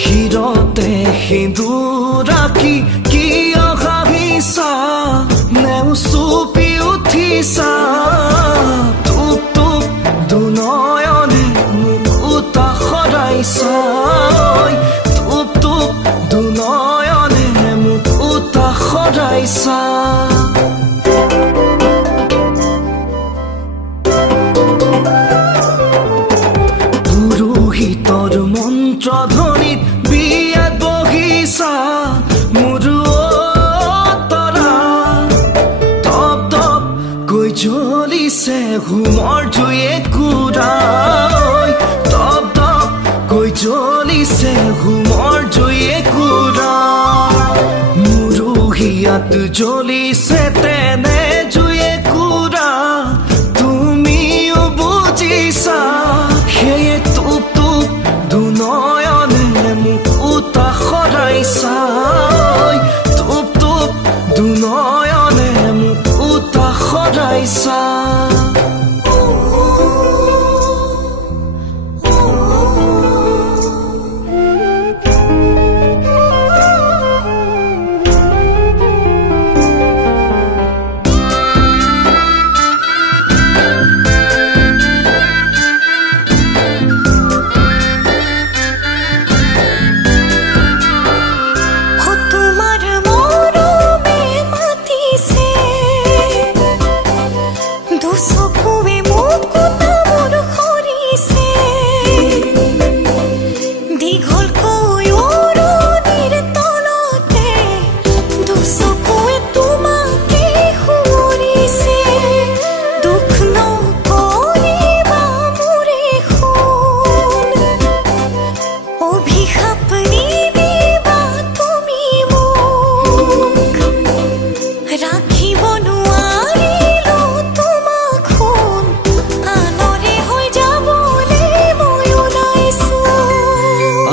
হিৰতে সিন্দুৰাকি কিয় হাঁহিছা নেও চুপি উঠিছা টুপ টুপ দুনয়নে মোক উতা সদাইছা টুপ টুপ দুনয়নে মোক উতা সদাইছা পুৰোহিতৰ মন্ত্ৰধ্বনিত বিয়াত বহিছা মোৰ তৰা তপ তপ কৈ জ্বলিছে হোমৰ জুয়ে কুৰাই তপ তপ কৈ জ্বলিছে হোমৰ জুয়ে কুৰাই মুৰুহিয়াত জ্বলিছে তেনে জুয়ে কুৰা তুমিও বুজিছা সেয়ে টুপ টুপ দুনয়নে মোক উতা সদাইছা টুপ টুপ দুনয়নে মোক উতা সদাইছা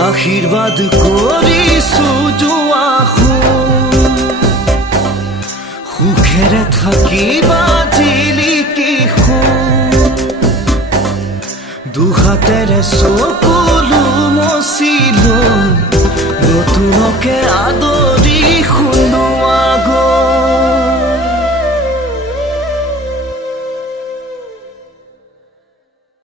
আশীৰ্বাদ কৰিছো যোৱাখো সুখেৰে থাকিবা জিলিকি দুহাতেৰে চকুলো মচিলো নতুনকে আদৰি